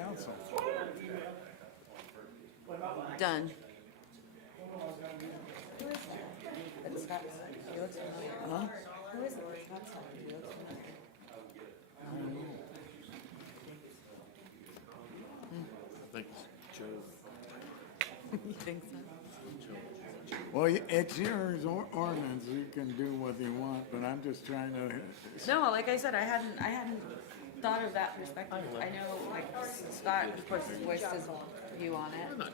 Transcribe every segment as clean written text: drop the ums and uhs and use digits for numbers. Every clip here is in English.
council. Done. Who is that? That's Scott. He looks familiar. Huh? Who is it? That's Scott's son. He looks familiar. I think it's Joe. You think so? Well, it's yours ordinance, you can do what you want, but I'm just trying to, No, like I said, I hadn't thought of that perspective. I know, like Scott, of course, has voiced his view on it, Not too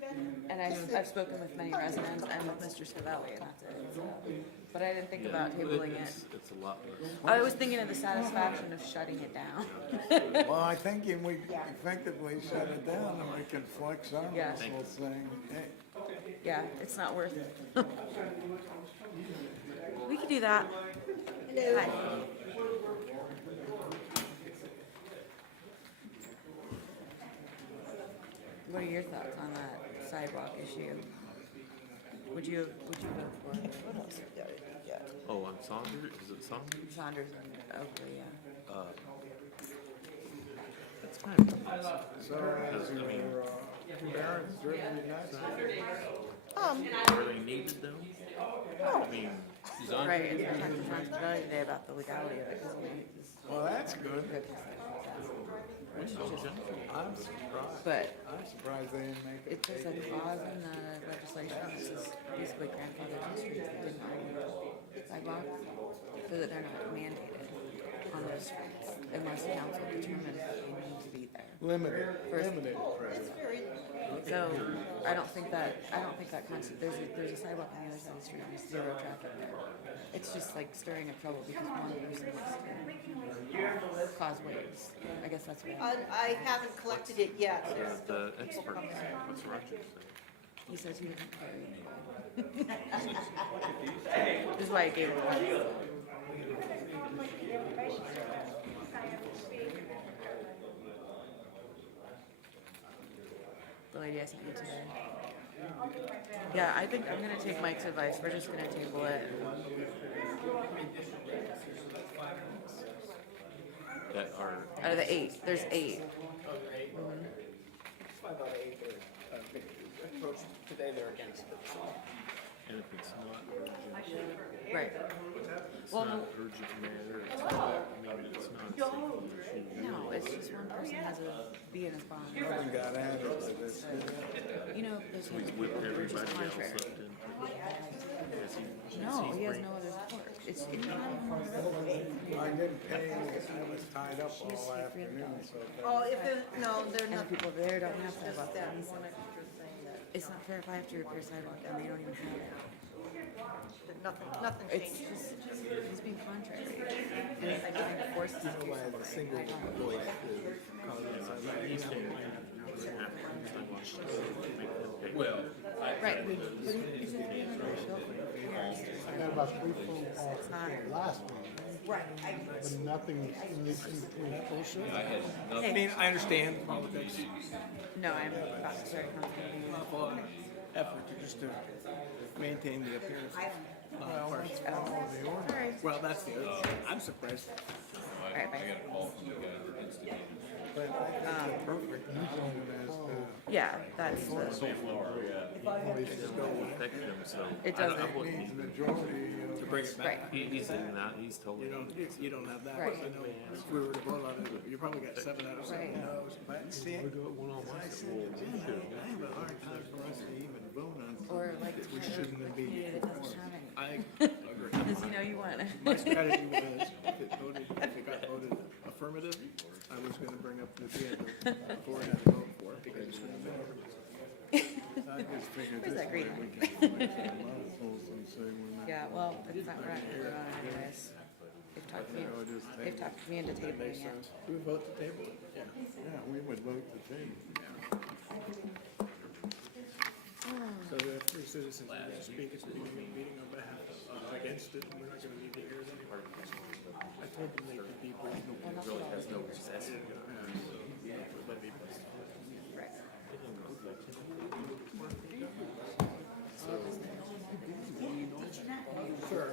bad. and I've spoken with many residents and with Mr. Scavelli, and that's it. So, but I didn't think about tabling it. It's a lot less. I was thinking of the satisfaction of shutting it down. well, I think if we effectively shut it down, then we can flex our Yeah. muscles saying, hey, Yeah, it's not worth it. We could do that. Hi. What are your thoughts on that sidewalk issue? Would you vote for it? What else? Oh, on Saunders? Is it Saunders? Saunders and Oakley, yeah. That's kind of nice. so has your parents driven you nuts? Are they needed though? I mean, he's on. Right, and we talked to John Scavelli today about the legality of it, because Well, that's good. it's just, I'm surprised. but I'm surprised they didn't make it. it's just a clause in the legislation that says basically grandfathered in streets that didn't already sidewalks, so that they're not mandated on those streets unless the council determines that they need to be there. Limited, First- limited. So I don't think that there's a sidewalk on the other side of the street, there's zero traffic there. It's just like stirring up trouble because one person wants to cause waves. I guess that's what I haven't collected it yet. Yeah, the expert. What's Roger say? he says he doesn't carry anyway. This is why I gave it away. The lady I sent you today. Yeah, I think I'm gonna take Mike's advice. We're just gonna table it. That are. Out of the 8, there's 8. Five out of eight are, approached today, they're against it. And if it's not urgent, Right. it's Well, not urgent matter. It's not. I mean, it's not safety issue. no, it's just one person has a bee in his bonnet. Nothing got added to this. You know, there's He's people whipped who are just everybody else contrary. up into. No, he has no other support. It's not even one of those. I didn't pay, I was tied up all afternoon, so. Oh, if it, no, they're And the not, people there don't have just sidewalks. that And he one said, extra thing that, it's not fair if I have to repair sidewalk and they don't even have it. nothing It's changed. just, he's being contrary. And it's like trying to force us to do Why the single something. voice is causing He's taking. Well, Right, but he's in favor of the chauffeur. I got about 3 phone calls It's not. last week, Right, but nothing in between. I mean, I understand politics, No, I'm about to start contemplating. an awful lot of effort to just to maintain the appearance of parts. Alright, Well, that's the other thing. I'm surprised. alright, bye. But I think the perfect zone as to. Yeah, that's the, affected him, so. It I don't- doesn't. I'm looking- Needs majority To of. bring it right. back. He's saying that, he's totally. You don't have that. Right. I know if we were to vote on it, you probably got 7 out of 7 Right. no's. But see, I said to Jim, I have a hard time for us to even vote on Or like, We shouldn't be. community that doesn't have any. I agree. Because you know you want My it. strategy was, if it got voted affirmative, I was gonna bring up the vehicle before I had to vote for it, because it's gonna be I just figured Where's this that way green we one? can flex our muscles and say we're not. Yeah, well, it's not right, we're on it anyways. They've talked me into tabling it. We would vote to table it, yeah. Yeah, we would vote the table. So if three citizens are gonna speak at the beginning of the meeting on behalf of, against it, we're not gonna need to hear them. I told them they could be brief. And that's what I was doing. Right. Sure.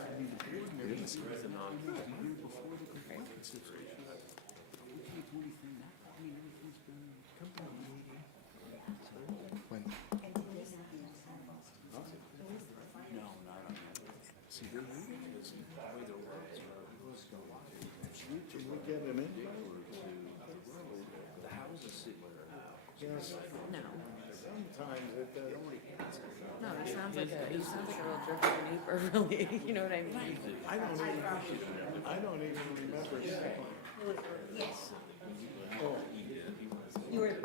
get an invite? Yes, No. sometimes it does. No, he sounds like a real jerk of a neighbor, really. You know what I mean? I don't even remember saying. Oh, You were,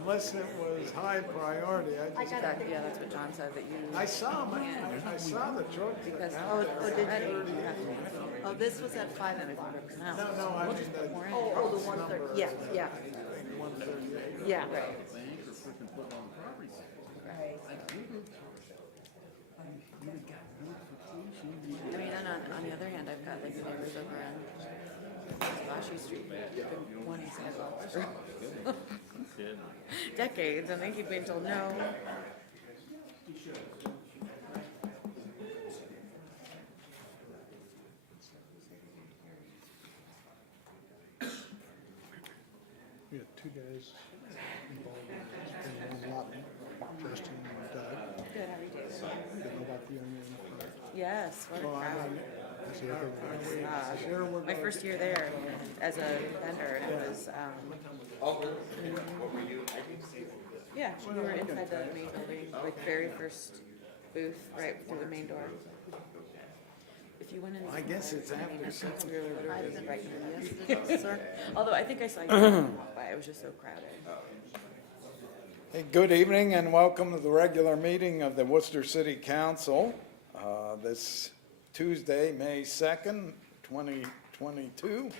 unless it was high priority, I just, Yeah, that's what John said, that you. I saw him, I saw the truck. Because, oh, did ready, you? you have to. Oh, this was at 5 And if o'clock. you broke them out. No, I mean, the Oh, the 1:30, yeah, yeah. 138. Yeah, right. I mean, and on the other hand, I've got like neighbors over on Lashy Street that have been wanting sidewalks for decades, and they keep being told no. We had two guys involved in this, one lot, Justin and Doug. Good, how are you doing? Didn't know about the young man. Yes, what a crowd. That's the other one. Sure, we're My first year there as a vendor, and it was, yeah, we were inside the main building, like very first booth, right through the main door. If you went in. I guess it's after 6. We were literally right in the sir. Although I think I saw you walk by, it was just so crowded. Hey, good evening and welcome to the regular meeting of the Worcester City Council. This Tuesday, May 2nd, 2022.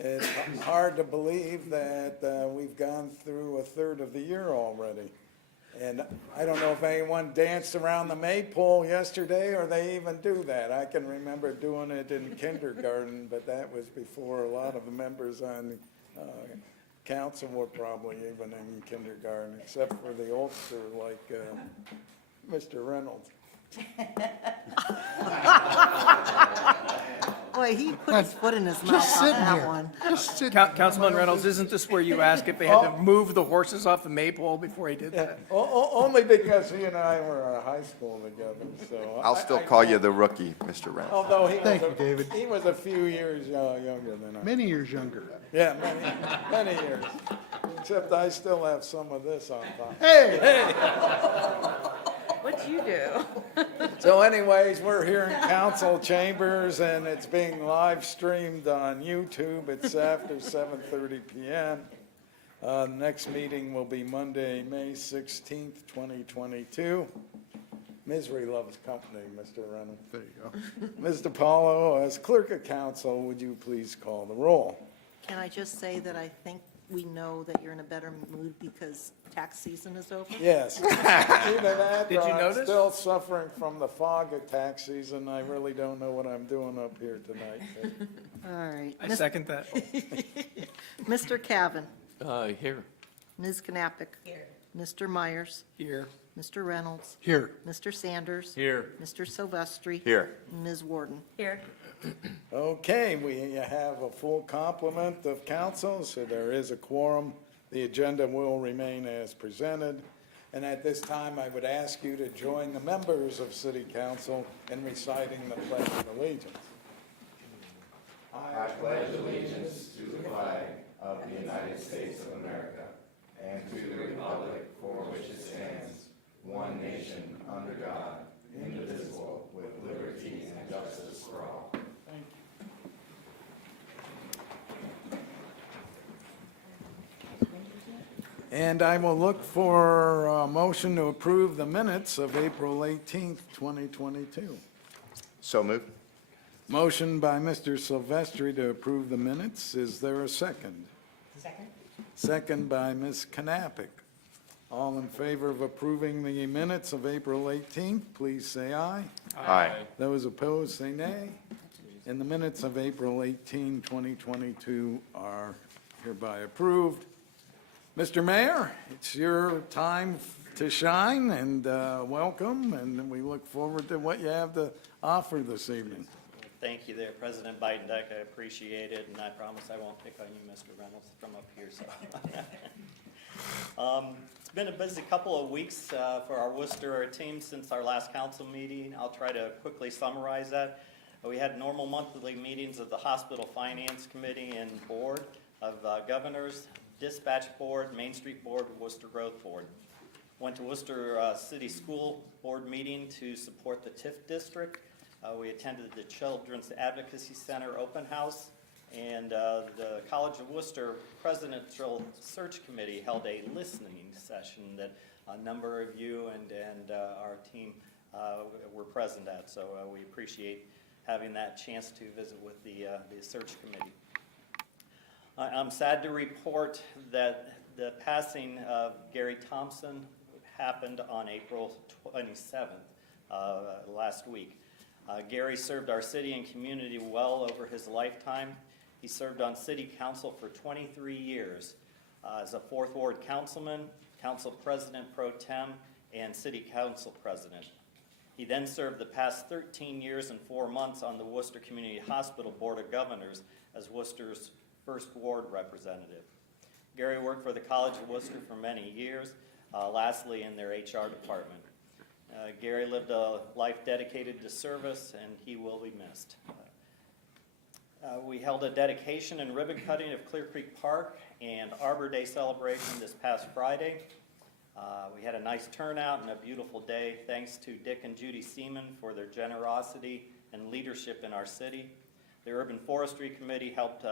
It's hard to believe that we've gone through a third of the year already. And I don't know if anyone danced around the maypole yesterday or they even do that. I can remember doing it in kindergarten, but that was before a lot of the members on council were probably even in kindergarten, except for the oldster like Mr. Reynolds. Boy, he put his foot in his mouth on sitting that here. one. Just sit. Councilman Reynolds, isn't this where you asked if they had to move the horses off the maypole before he did that? Only because he and I were in high school together, so. I'll still call you the rookie, Mr. Reynolds. Although Thank you, David. He was a few years younger than I. Many years younger. Yeah, many years. Except I still have some of this on top. Hey! What'd you do? So anyways, we're here in council chambers and it's being live streamed on YouTube. It's after 7:30 PM. Next meeting will be Monday, May 16th, 2022. Misery loves company, Mr. Reynolds. There you go. Ms. DiPaolo, as clerk of council, would you please call the roll? Can I just say that I think we know that you're in a better mood because tax season is over? Yes. Either that Did or you I'm notice? still suffering from the fog of tax season. I really don't know what I'm doing up here tonight. All right. I second that. Mr. Cavan, Here. Ms. Knappich. Here. Mr. Myers, Here. Mr. Reynolds, Here. Mr. Sanders. Here. Mr. Silvestri. Here. Ms. Warden. Here. Okay, we have a full complement of council, so there is a quorum. The agenda will remain as presented. And at this time, I would ask you to join the members of City Council in reciting the Pledge of Allegiance. And I will look for a motion to approve the minutes of April 18th, 2022. So moved. Motion by Mr. Silvestri to approve the minutes. Is there a second? Second. Second by Ms. Knappich. All in favor of approving the minutes of April 18th, please say aye. Aye. Those opposed, say nay. And the minutes of April 18, 2022 are hereby approved. Mr. Mayor, it's your time to shine, and welcome, and we look forward to what you have to offer this evening. Thank you there, President Biden-Deck. I appreciate it, and I promise I won't pick on you, Mr. Reynolds, from up here. So, it's been a busy couple of weeks for our Worcester team since our last council meeting. I'll try to quickly summarize that. We had normal monthly meetings of the Hospital Finance Committee and Board of Governors, Dispatch Board, Main Street Board, Worcester Growth Board. Went to Worcester City School Board meeting to support the TIF district. We attended the Children's Advocacy Center open house, and the College of Worcester Presidential Search Committee held a listening session that a number of you and our team were present at. So we appreciate having that chance to visit with the search committee. I'm sad to report that the passing of Gary Thompson happened on April 27th, last week. Gary served our city and community well over his lifetime. He served on city council for 23 years as a 4th Ward councilman, council president pro tem, and city council president. He then served the past 13 years and 4 months on the Worcester Community Hospital Board of Governors as Worcester's 1st Ward representative. Gary worked for the College of Worcester for many years, lastly in their HR department. Gary lived a life dedicated to service, and he will be missed. We held a dedication and ribbon cutting of Clear Creek Park and Arbor Day celebration this past Friday. We had a nice turnout and a beautiful day, thanks to Dick and Judy Seaman for their generosity and leadership in our city. The Urban Forestry Committee helped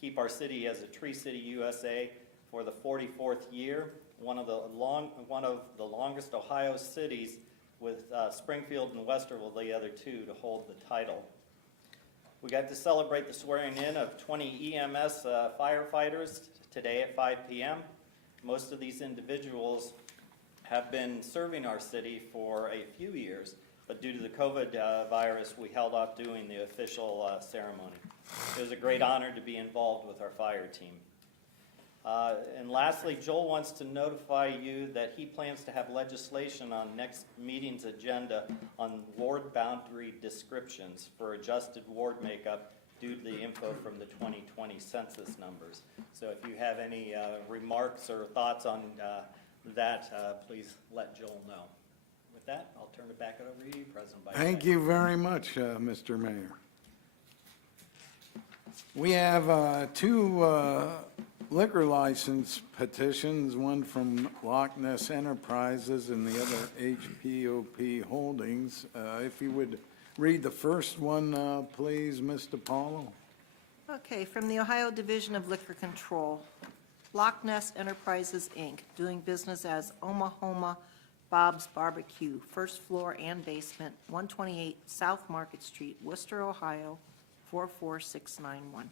keep our city as a Tree City USA for the 44th year, one of the longest Ohio cities, with Springfield and Westerville the other two to hold the title. We got to celebrate the swearing in of 20 EMS firefighters today at 5 p.m. Most of these individuals have been serving our city for a few years, but due to the COVID virus, we held off doing the official ceremony. It was a great honor to be involved with our fire team. And lastly, Joel wants to notify you that he plans to have legislation on next meeting's agenda on ward boundary descriptions for adjusted ward makeup due to the info from the 2020 census numbers. So if you have any remarks or thoughts on that, please let Joel know. With that, I'll turn it back over to you, President Biden. Thank you very much, Mr. Mayor. We have two liquor license petitions, one from Loch Ness Enterprises and the other HPOP Holdings. If you would read the first one, please, Mr. Paulo. Okay, from the Ohio Division of Liquor Control, Loch Ness Enterprises, Inc., doing business as Omahoma Bob's Barbecue, first floor and basement, 128 South Market Street, Worcester, Ohio, 44691.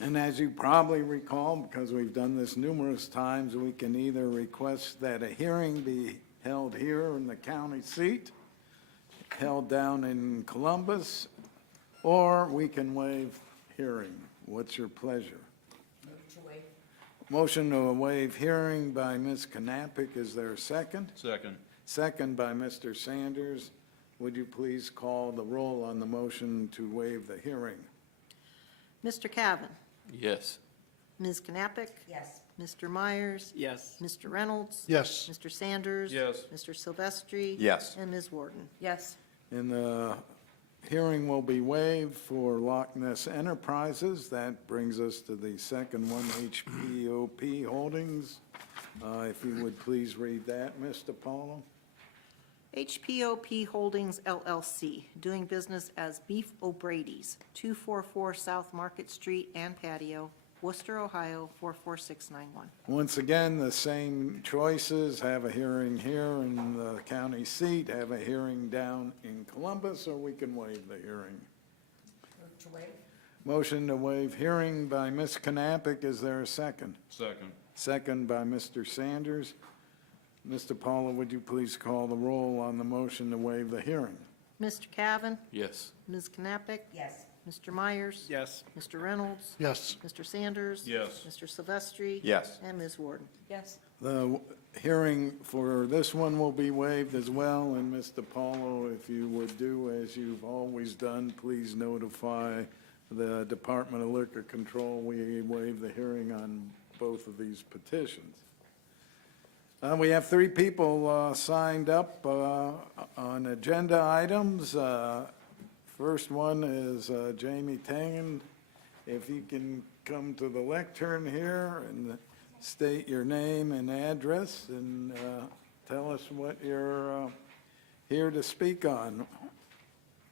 And as you probably recall, because we've done this numerous times, we can either request that a hearing be held here in the county seat, held down in Columbus, or we can waive hearing. What's your pleasure? Motion to waive hearing by Ms. Knappich. Is there a second? Second. Second by Mr. Sanders. Would you please call the roll on the motion to waive the hearing? Mr. Cavan, Yes. Ms. Knappich. Yes. Mr. Myers. Yes. Mr. Reynolds. Yes. Mr. Sanders. Yes. Mr. Silvestri. Yes. And Ms. Warden. Yes. And the hearing will be waived for Loch Ness Enterprises. That brings us to the second one, HPOP Holdings. If you would please read that, Mr. Paulo. HPOP Holdings LLC, doing business as Beef O'Brady's, 244 South Market Street and Patio, Worcester, Ohio, 44691. Once again, the same choices, have a hearing here in the county seat, have a hearing down in Columbus, or we can waive the hearing. Motion to waive hearing by Ms. Knappich. Is there a second? Second. Second by Mr. Sanders. Mr. Paulo, would you please call the roll on the motion to waive the hearing? Mr. Cavan, Yes. Ms. Knappich. Yes. Mr. Myers. Yes. Mr. Reynolds. Yes. Mr. Sanders. Yes. Mr. Silvestri. Yes. And Ms. Warden. Yes. The hearing for this one will be waived as well, and Mr. Paulo, if you would do as you've always done, please notify the Department of Liquor Control. We waive the hearing on both of these petitions. We have three people signed up on agenda items. First one is Jamie Tangen. If you can come to the lectern here and state your name and address and tell us what you're here to speak on.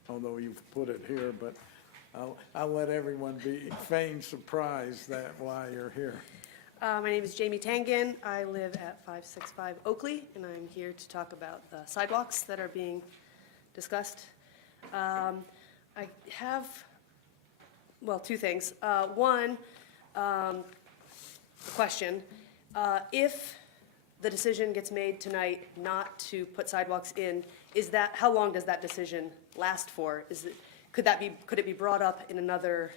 Although you've put it here, but I'll let everyone be feigned surprised that why you're here. My name is Jamie Tangen. I live at 565 Oakley, and I'm here to talk about the sidewalks that are being discussed. I have, well, two things. One, a question. If the decision gets made tonight not to put sidewalks in, how long does that decision last for? Could it be brought up in another,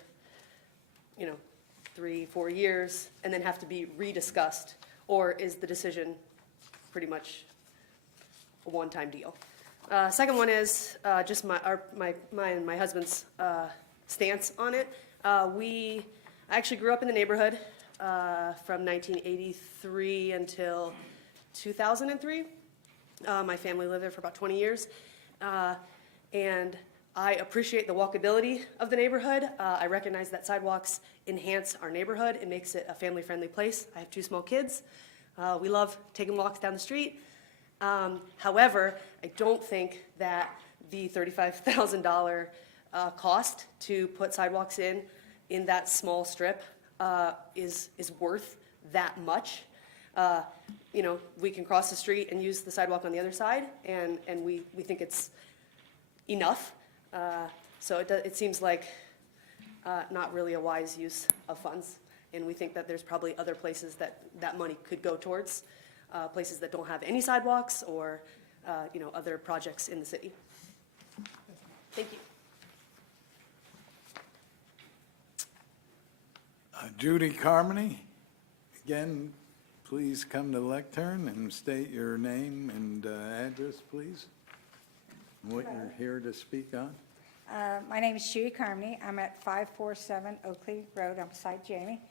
3-4 years and then have to be rediscussed? Or is the decision pretty much a one-time deal? Second one is just my and my husband's stance on it. I actually grew up in the neighborhood from 1983 until 2003. My family lived there for about 20 years. And I appreciate the walkability of the neighborhood. I recognize that sidewalks enhance our neighborhood. It makes it a family-friendly place. I have 2 small kids. We love taking walks down the street. However, I don't think that the $35,000 cost to put sidewalks in that small strip is worth that much. We can cross the street and use the sidewalk on the other side, and we think it's enough. So it seems like not really a wise use of funds, and we think that there's probably other places that money could go towards, places that don't have any sidewalks or other projects in the city. Thank you. Judy Carmody, again, please come to the lectern and state your name and address, please, and what you're here to speak on. My name is Judy Carmody. I'm at 547 Oakley Road. I'm beside Jamie.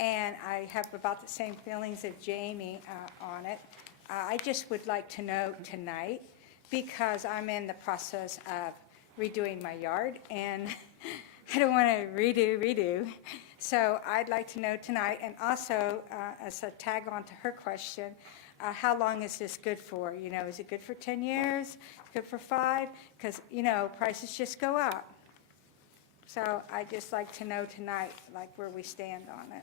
And I have about the same feelings of Jamie on it. I just would like to know tonight, because I'm in the process of redoing my yard, and I don't want to redo. So I'd like to know tonight, and also as a tag on to her question, how long is this good for? Is it good for 10 years? Good for 5? Because, prices just go up. So I'd just like to know tonight, like, where we stand on it.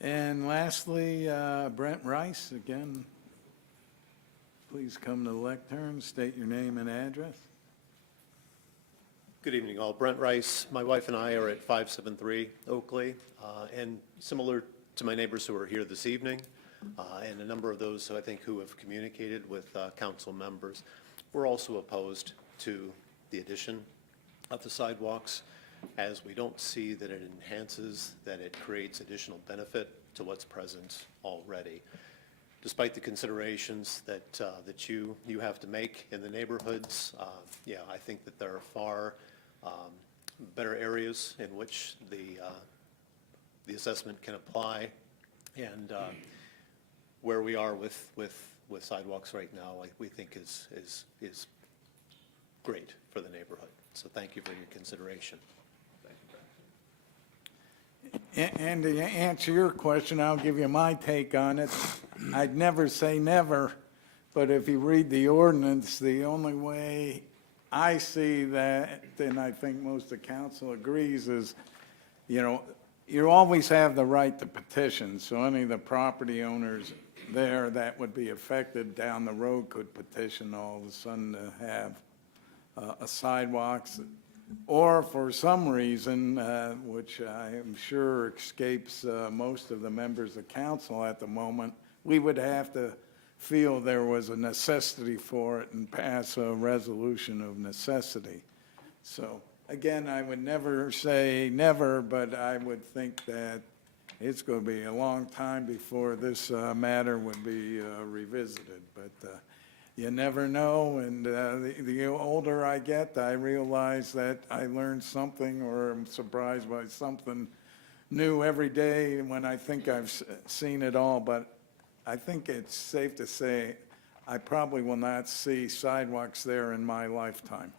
And lastly, Brent Rice, again, please come to the lectern, state your name and address. Good evening, all. Brent Rice. My wife and I are at 573 Oakley, and similar to my neighbors who are here this evening, and a number of those who I think who have communicated with council members, we're also opposed to the addition of the sidewalks, as we don't see that it enhances, that it creates additional benefit to what's present already. Despite the considerations that you have to make in the neighborhoods, I think that there are far better areas in which the assessment can apply, and where we are with sidewalks right now, we think is great for the neighborhood. So thank you for your consideration. And to answer your question, I'll give you my take on it. I'd never say never, but if you read the ordinance, the only way I see that, and I think most of the council agrees, is, you always have the right to petition, so any of the property owners there that would be affected down the road could petition all of a sudden to have a sidewalks, or for some reason, which I am sure escapes most of the members of council at the moment, we would have to feel there was a necessity for it and pass a resolution of necessity. So, again, I would never say never, but I would think that it's going to be a long time before this matter would be revisited. But you never know, and the older I get, I realize that I learn something or am surprised by something new every day when I think I've seen it all. But I think it's safe to say I probably will not see sidewalks there in my lifetime.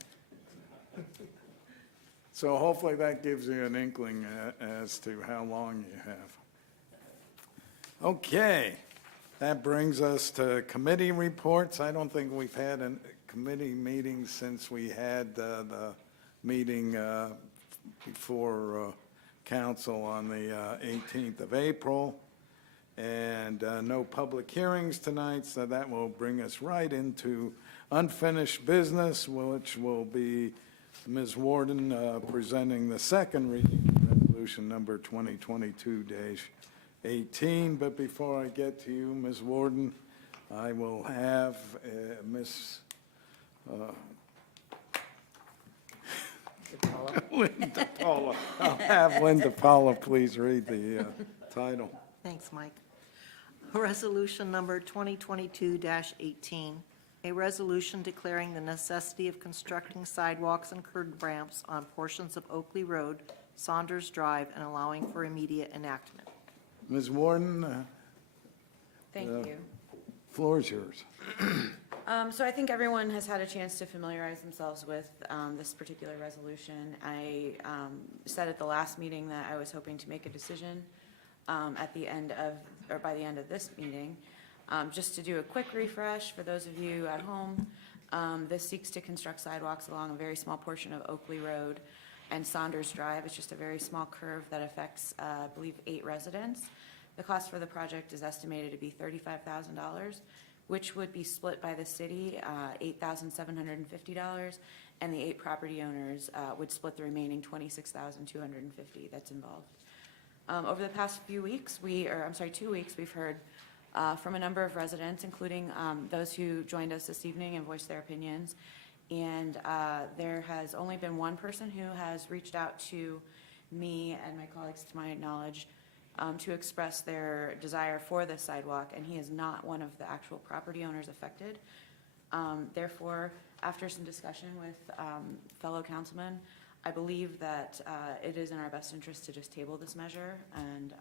So hopefully that gives you an inkling as to how long you have. Okay, that brings us to committee reports. I don't think we've had a committee meeting since we had the meeting before council on the 18th of April. And no public hearings tonight, so that will bring us right into unfinished business, which will be Ms. Warden presenting the second reading of resolution number 2022-18. But before I get to you, Ms. Warden, I will have Ms. Linda Paula. I'll have Linda Paula please read the title. Thanks, Mike. Resolution number 2022-18, a resolution declaring the necessity of constructing sidewalks and curb ramps on portions of Oakley Road, Saunders Drive, and allowing for immediate enactment. Ms. Warden, Thank you. floor is yours. So I think everyone has had a chance to familiarize themselves with this particular resolution. I said at the last meeting that I was hoping to make a decision at the end of, or by the end of this meeting. Just to do a quick refresh for those of you at home, this seeks to construct sidewalks along a very small portion of Oakley Road and Saunders Drive. It's just a very small curve that affects, I believe, 8 residents. The cost for the project is estimated to be $35,000, which would be split by the city, $8,750, and the 8 property owners would split the remaining $26,250 that's involved. Over the past few weeks, 2 weeks, we've heard from a number of residents, including those who joined us this evening and voiced their opinions. And there has only been one person who has reached out to me and my colleagues, to my knowledge, to express their desire for this sidewalk, and he is not one of the actual property owners affected. Therefore, after some discussion with fellow councilmen, I believe that it is in our best interest to just table this measure, and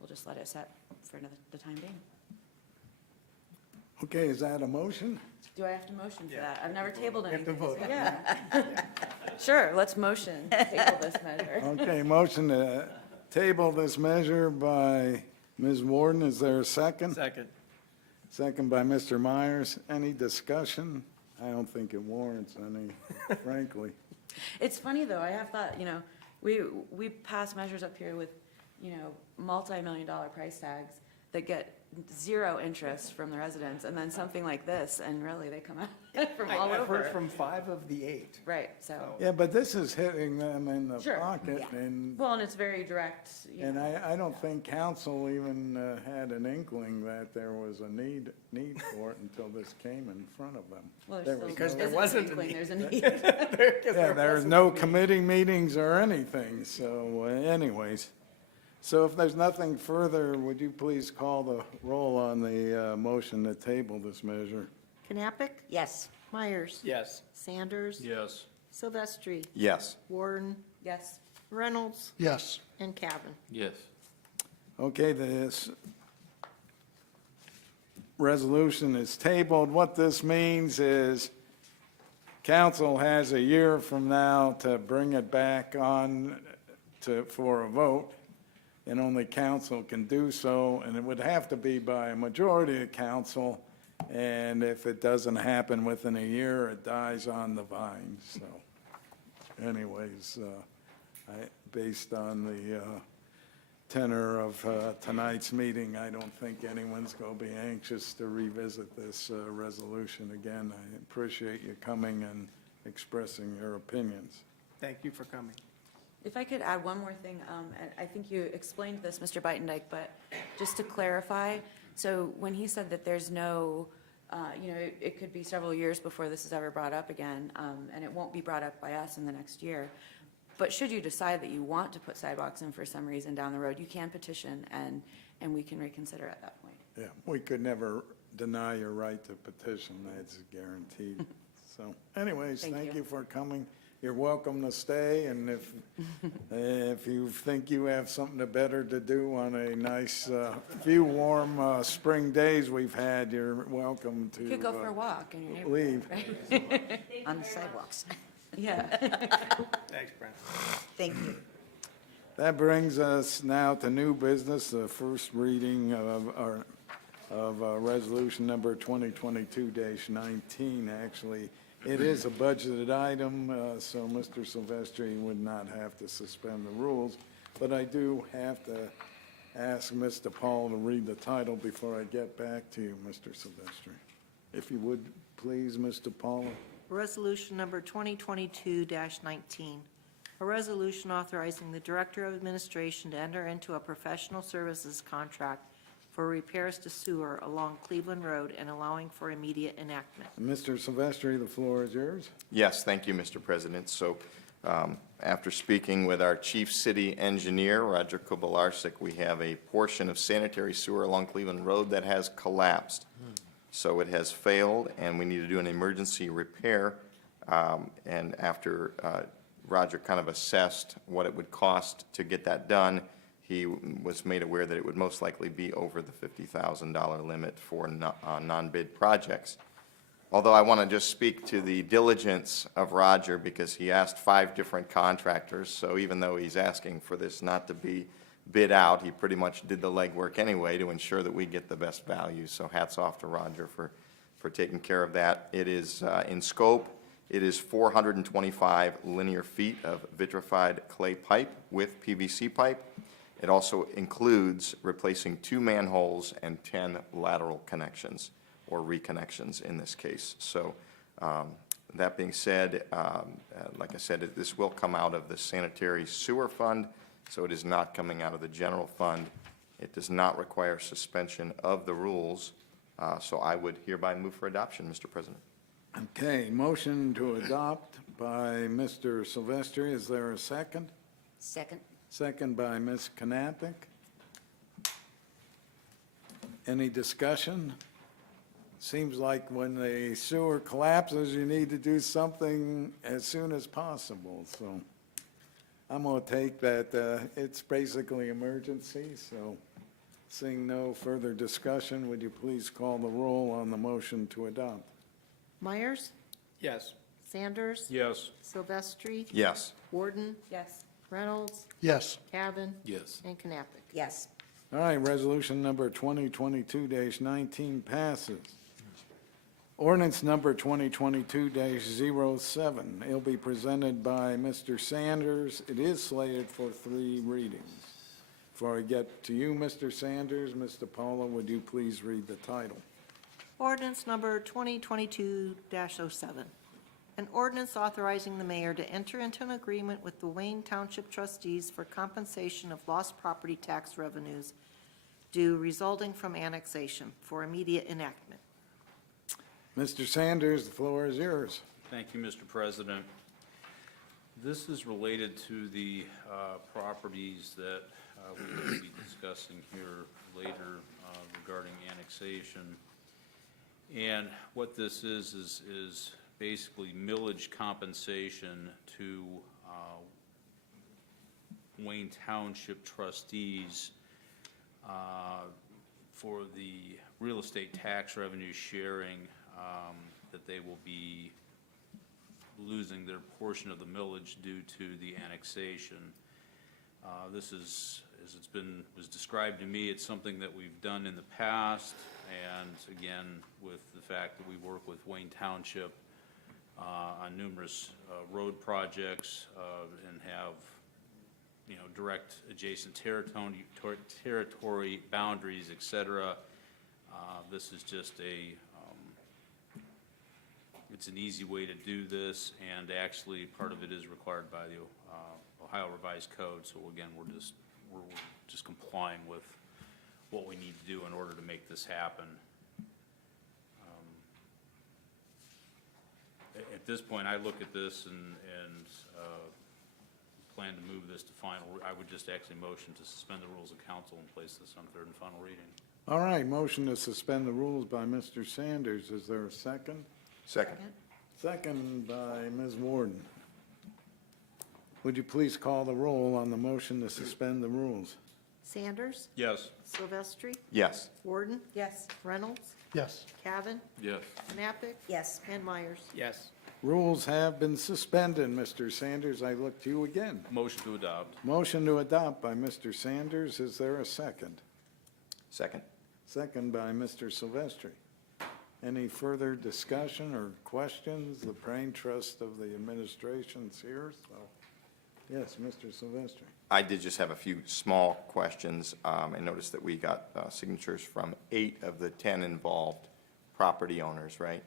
we'll just let it set for the time being. Okay, is that a motion? Do I have to motion for that? I've never tabled have to anything. vote. Yeah. Sure, let's motion to table this measure. Okay, motion to table this measure by Ms. Warden. Is there a second? Second. Second by Mr. Myers. Any discussion? I don't think it warrants any, frankly. It's funny, though, I have thought, we pass measures up here with, multi-million-dollar price tags that get zero interest from the residents, and then something like this, and really, they come out from all I've heard over. from 5 of the 8. Right, so, Yeah, but this is hitting them in the Sure, pocket, yeah. and well, and it's very direct, And I don't think council even had an inkling that there was a need for it until this came in front of them. well, There there's was still. Because there isn't wasn't a inkling need. There's a need. Yeah, there's no committee meetings or anything, so anyways. So if there's nothing further, would you please call the roll on the motion to table this measure? Knappich? Yes. Myers? Yes. Sanders? Yes. Silvestri? Yes. Warden? Yes, Reynolds? Yes. And Cavan. Yes. Okay, this resolution is tabled. What this means is council has a year from now to bring it back on for a vote, and only council can do so, and it would have to be by a majority of council, and if it doesn't happen within a year, it dies on the vine. So anyways, based on the tenor of tonight's meeting, I don't think anyone's going to be anxious to revisit this resolution again. I appreciate you coming and expressing your opinions. Thank you for coming. if I could add one more thing, and I think you explained this, Mr. Beitendijk, but just to clarify, so when he said that there's no, it could be several years before this is ever brought up again, and it won't be brought up by us in the next year. But should you decide that you want to put sidewalks in for some reason down the road, you can petition, and we can reconsider at that point. Yeah, we could never deny your right to petition, that's guaranteed. So anyways, Thank thank you. you for coming. you're welcome to stay, and if you think you have something better to do on a nice, few warm, spring days we've had, you're welcome to. You could go for a walk in your neighborhood. Leave. On the sidewalks. Yeah. Thanks, Brent. Thank you. That brings us now to new business, the first reading of resolution number 2022-19. Actually, it is a budgeted item, so Mr. Silvestri would not have to suspend the rules. But I do have to ask Mr. Paul to read the title before I get back to you, Mr. Silvestri. If you would, please, Mr. Paul. Resolution number 2022-19. A resolution authorizing the Director of Administration to enter into a professional services contract for repairs to sewer along Cleveland Road and allowing for immediate enactment. Mr. Silvestri, the floor is yours. Yes, thank you, Mr. President. So after speaking with our chief city engineer, Roger Kobelarsek, we have a portion of sanitary sewer along Cleveland Road that has collapsed. So it has failed, and we need to do an emergency repair. And after Roger kind of assessed what it would cost to get that done, he was made aware that it would most likely be over the $50,000 limit for non-bid projects. Although I want to just speak to the diligence of Roger, because he asked 5 different contractors, so even though he's asking for this not to be bid out, he pretty much did the legwork anyway to ensure that we get the best value. So hats off to Roger for taking care of that. It is in scope. It is 425 linear feet of vitrified clay pipe with PVC pipe. It also includes replacing 2 manholes and 10 lateral connections, or reconnections in this case. So that being said, like I said, this will come out of the sanitary sewer fund, so it is not coming out of the general fund. It does not require suspension of the rules, so I would hereby move for adoption, Mr. President. Okay, motion to adopt by Mr. Silvestri. Is there a second? Second. Second by Ms. Knappich. Any discussion? Seems like when the sewer collapses, you need to do something as soon as possible, so I'm going to take that it's basically emergency, so seeing no further discussion, would you please call the roll on the motion to adopt? Myers? Yes. Sanders? Yes. Silvestri? Yes. Warden? Yes. Reynolds? Yes. Cavan? Yes. And Knappich. Yes. All right, resolution number 2022-19 passes. Ordinance number 2022-07. It'll be presented by Mr. Sanders. It is slated for 3 readings. Before I get to you, Mr. Sanders, Mr. Paula, would you please read the title? Ordinance number 2022-07. An ordinance authorizing the mayor to enter into an agreement with the Wayne Township trustees for compensation of lost property tax revenues due resulting from annexation for immediate enactment. Mr. Sanders, the floor is yours. Thank you, Mr. President. This is related to the properties that we will be discussing here later regarding annexation. And what this is basically millage compensation to Wayne Township trustees for the real estate tax revenue sharing that they will be losing their portion of the millage due to the annexation. This is, as was described to me, it's something that we've done in the past, and again, with the fact that we work with Wayne Township on numerous road projects and have, direct adjacent territory boundaries, et cetera. This is just it's an easy way to do this, and actually part of it is required by the Ohio Revised Code. So again, we're just complying with what we need to do in order to make this happen. At this point, I look at this and plan to move this to final. I would just actually motion to suspend the rules of council and place this on 3rd and final reading. All right, motion to suspend the rules by Mr. Sanders. Is there a second? Second. Second by Ms. Warden. Would you please call the roll on the motion to suspend the rules? Sanders, Yes. Silvestri, Yes. Warden, Yes. Reynolds, Yes. Cavan, Yes. Knappich. Yes. And Myers. Yes. Rules have been suspended, Mr. Sanders. I look to you again. Motion to adopt. Motion to adopt by Mr. Sanders. Is there a second? Second. Second by Mr. Silvestri. Any further discussion or questions? The brain trust of the administration's here, so, yes, Mr. Silvestri. I did just have a few small questions. I noticed that we got signatures from 8 of the 10 involved property owners, right?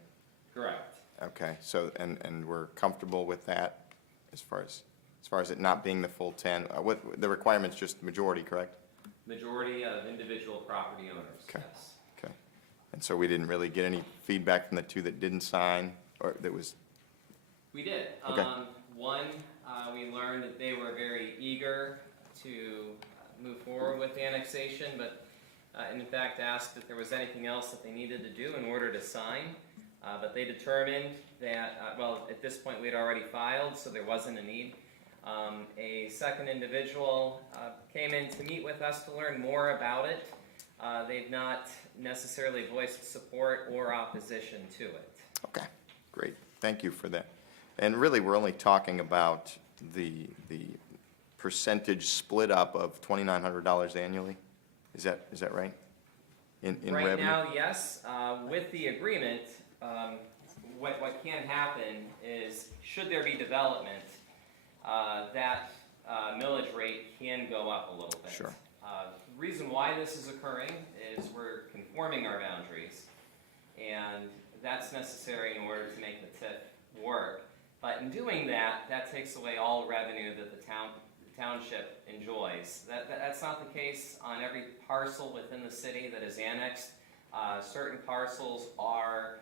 Correct. Okay, so, and we're comfortable with that as far as it not being the full 10? What, the requirement's just majority, correct? Majority of individual property owners, Okay. yes. Okay. And so we didn't really get any feedback from the 2 that didn't sign, or that was, We did. Okay. One, we learned that they were very eager to move forward with the annexation, but and in fact asked if there was anything else that they needed to do in order to sign. But they determined that, well, at this point we'd already filed, so there wasn't a need. A second individual came in to meet with us to learn more about it. They've not necessarily voiced support or opposition to it. okay, great. Thank you for that. And really, we're only talking about the percentage split up of $2,900 annually? Is that right? In Right revenue? now, yes. With the agreement, what can happen is, should there be development, that millage rate can go up a little bit. Sure. The reason why this is occurring is we're conforming our boundaries, and that's necessary in order to make the TIF work. But in doing that, that takes away all revenue that the township enjoys. That's not the case on every parcel within the city that is annexed. Certain parcels are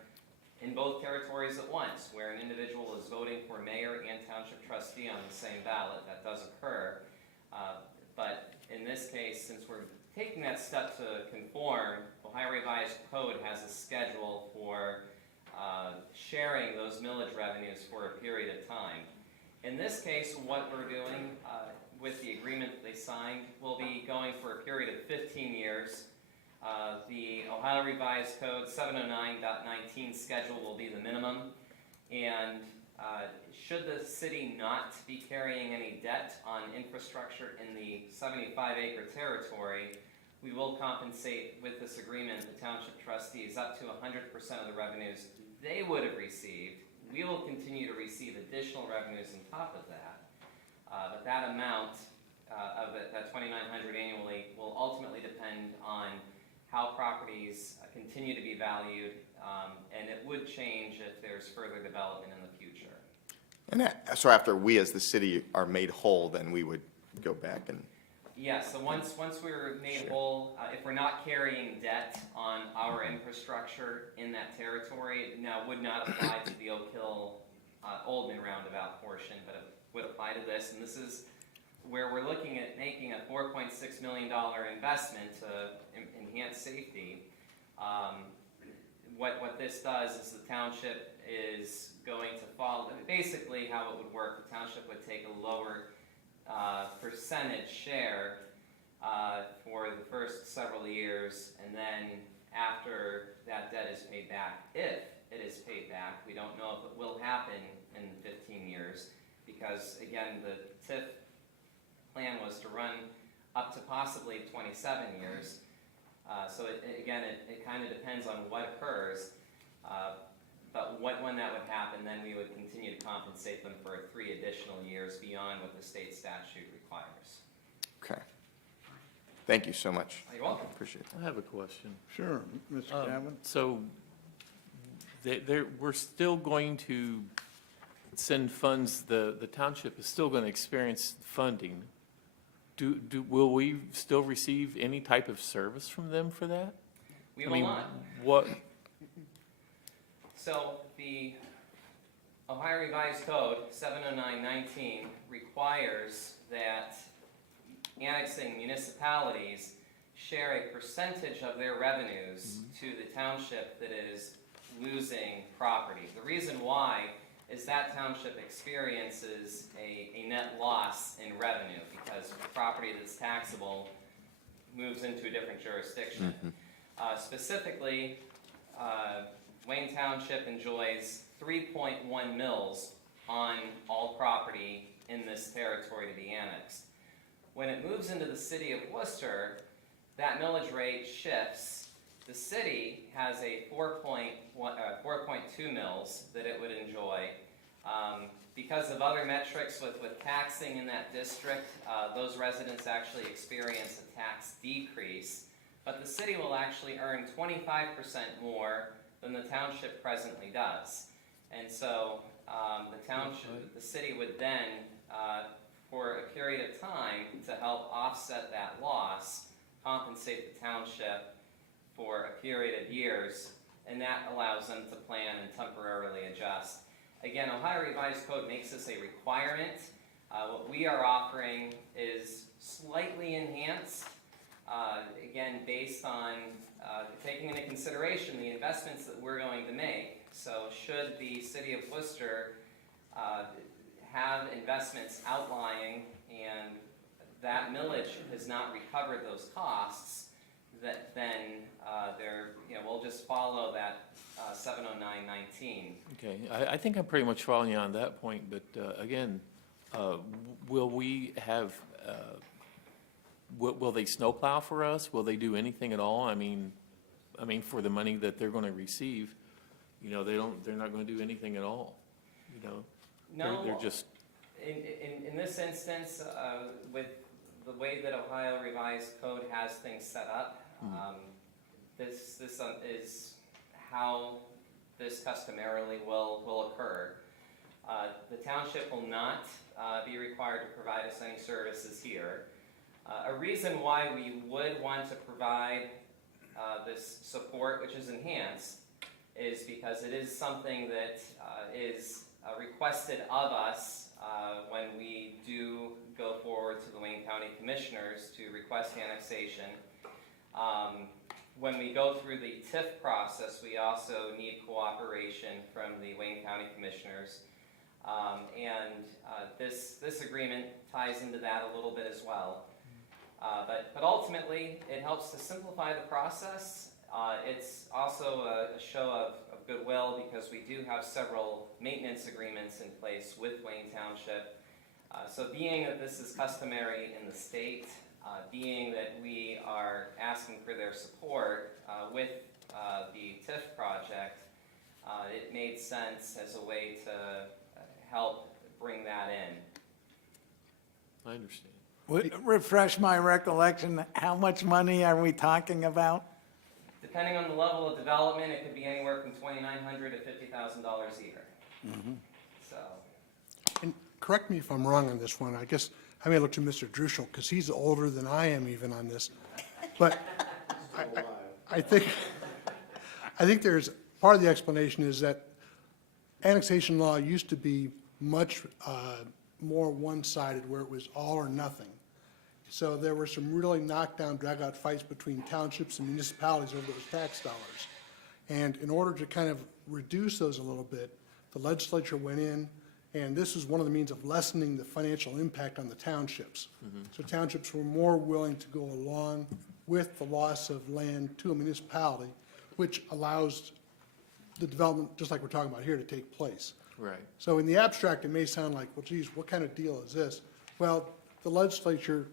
in both territories at once, where an individual is voting for mayor and township trustee on the same ballot. That does occur. But in this case, since we're taking that step to conform, Ohio Revised Code has a schedule for sharing those millage revenues for a period of time. In this case, what we're doing with the agreement that they signed, will be going for a period of 15 years. The Ohio Revised Code 709.19 schedule will be the minimum, and should the city not be carrying any debt on infrastructure in the 75-acre territory, we will compensate with this agreement the township trustees up to 100% of the revenues they would have received. We will continue to receive additional revenues on top of that. But that amount of that $2,900 annually will ultimately depend on how properties continue to be valued, and it would change if there's further development in the future. And so after we as the city are made whole, then we would go back and, Yes, so once we're made Sure. whole, if we're not carrying debt on our infrastructure in that territory, it now would not apply to the Oak Hill Oldman roundabout portion, but it would apply to this. And this is where we're looking at making a $4.6 million investment to enhance safety. What this does is the township is going to follow, basically how it would work, the township would take a lower percentage share for the first several years, and then after that debt is paid back, if it is paid back, we don't know if it will happen in 15 years, because again, the TIF plan was to run up to possibly 27 years. So it kind of depends on what occurs. But when that would happen, then we would continue to compensate them for 3 additional years beyond what the state statute requires. okay. Thank you so much. You're welcome. Appreciate that. I have a question. Sure, Mr. Cavan? So we're still going to send funds, the township is still going to experience funding. Will we still receive any type of service from them for that? We I will mean, not. what, So the Ohio Revised Code 709.19 requires that annexing municipalities share a percentage of their revenues to the township that is losing property. The reason why is that township experiences a net loss in revenue because property that's taxable moves into a different jurisdiction. Specifically, Wayne Township enjoys 3.1 mils on all property in this territory to be annexed. When it moves into the city of Worcester, that millage rate shifts. The city has a 4.2 mils that it would enjoy. Because of other metrics with taxing in that district, those residents actually experience a tax decrease, but the city will actually earn 25% more than the township presently does. And so the city would then, for a period of time, to help offset that loss, compensate the township for a period of years, and that allows them to plan and temporarily adjust. Again, Ohio Revised Code makes this a requirement. What we are offering is slightly enhanced, again, based on taking into consideration the investments that we're going to make. So should the city of Worcester have investments outlying and that millage has not recovered those costs, then we'll just follow that 70919. Okay, I think I'm pretty much following you on that point, but again, will we have, will they snowplow for us? Will they do anything at all? I mean, for the money that they're going to receive, they're not going to do anything at all, No. They're just, In this instance, with the way that Ohio Revised Code has things set up, this is how this customarily will occur. The township will not be required to provide us any services here. A reason why we would want to provide this support, which is enhanced, is because it is something that is requested of us when we do go forward to the Wayne County Commissioners to request annexation. When we go through the TIF process, we also need cooperation from the Wayne County Commissioners. This agreement ties into that a little bit as well. But ultimately, it helps to simplify the process. It's also a show of goodwill because we do have several maintenance agreements in place with Wayne Township. So being that this is customary in the state, being that we are asking for their support with the TIF project, it made sense as a way to help bring that in. I understand. Refresh my recollection, how much money are we talking about? Depending on the level of development, it could be anywhere from $2,900 to $50,000 a year. So, And correct me if I'm wrong on this one, I guess I may look to Mr. Druschel, because he's older than I am even on this. But I think there's, part of the explanation is that annexation law used to be much more one-sided, where it was all or nothing. So there were some really knockdown, drag-out fights between townships and municipalities over those tax dollars. And in order to kind of reduce those a little bit, the legislature went in, and this was one of the means of lessening the financial impact on the townships. So townships were more willing to go along with the loss of land to a municipality, which allows the development, just like we're talking about here, to take place. Right. So in the abstract, it may sound like, well, geez, what kind of deal is this? Well, the legislature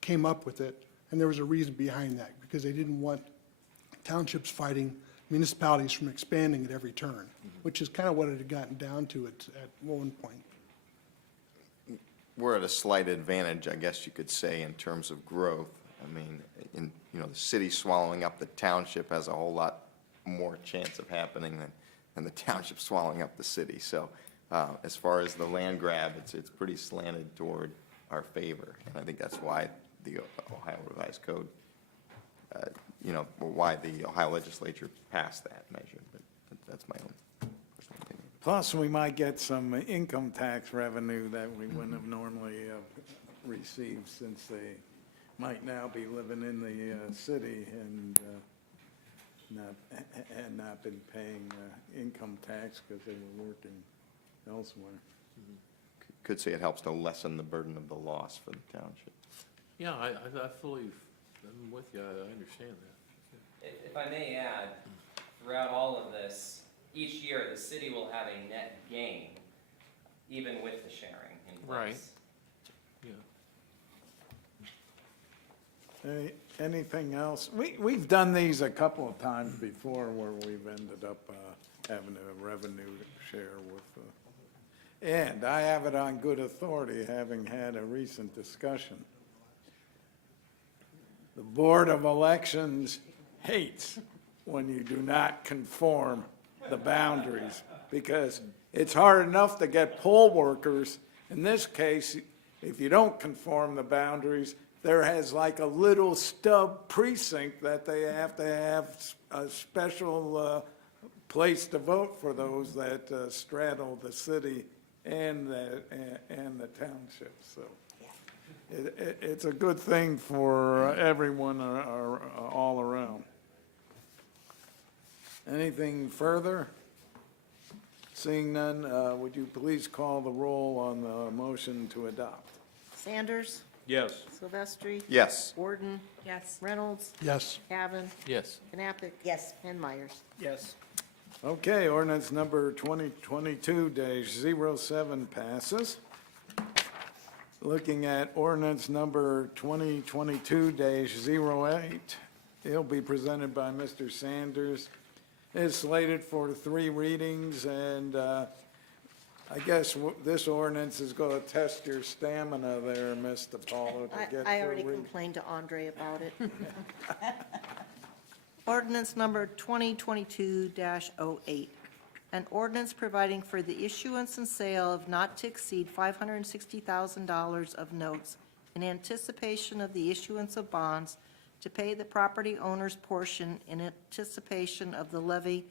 came up with it, and there was a reason behind that, because they didn't want townships fighting municipalities from expanding at every turn, which is kind of what it had gotten down to at one point. We're at a slight advantage, I guess you could say, in terms of growth. I mean, the city swallowing up the township has a whole lot more chance of happening than the township swallowing up the city. So as far as the land grab, it's pretty slanted toward our favor. And I think that's why the Ohio Revised Code, why the Ohio legislature passed that measure. But that's my own personal opinion. Plus, we might get some income tax revenue that we wouldn't have normally received, since they might now be living in the city and not been paying income tax because they were working elsewhere. could say it helps to lessen the burden of the loss for the township. Yeah, I fully, I'm with you, I understand that. If I may add, throughout all of this, each year, the city will have a net gain, even with the sharing in place. Right. Yeah. Anything else? We've done these a couple of times before where we've ended up having a revenue share with, and I have it on good authority, having had a recent discussion. The Board of Elections hates when you do not conform the boundaries, because it's hard enough to get poll workers. In this case, if you don't conform the boundaries, there has like a little stub precinct that they have to have a special place to vote for those that straddle the city and the township, so. It's a good thing for everyone all around. Anything further? Seeing none, would you please call the roll on the motion to adopt? Sanders, Yes. Silvestri, Yes. Warden, Yes. Reynolds, Yes. Cavan, Yes. Knappich. Yes. And Myers. Yes. Okay, ordinance number 2022-07 passes. Looking at ordinance number 2022-08, it'll be presented by Mr. Sanders. It's slated for 3 readings, and I guess this ordinance is going to test your stamina there, Mr. Paulo, to get I through already reading. complained to Andre about it. Ordinance number 2022-08, an ordinance providing for the issuance and sale of not to exceed $560,000 of notes in anticipation of the issuance of bonds to pay the property owner's portion in anticipation of the levy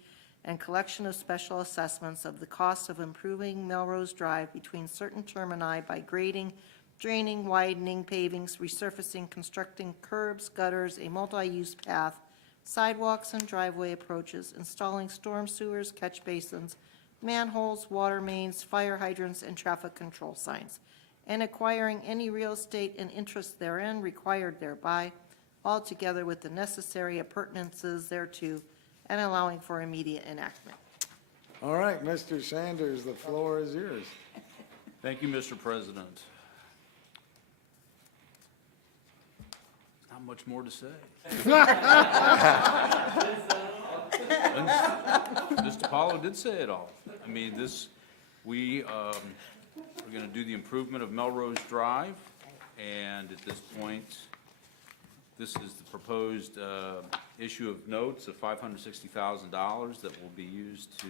and collection of special assessments of the cost of improving Melrose Drive between certain termini by grading, draining, widening, paving, resurfacing, constructing curbs, gutters, a multi-use path, sidewalks and driveway approaches, installing storm sewers, catch basins, manholes, water mains, fire hydrants, and traffic control signs, and acquiring any real estate and interest therein required thereby, all together with the necessary appurtenances thereto, and allowing for immediate enactment. All right, Mr. Sanders, the floor is yours. Thank you, Mr. President. Not much more to say. Mr. Paulo did say it all. I mean, we're gonna do the improvement of Melrose Drive, and at this point, this is the proposed issue of notes of $560,000 that will be used to,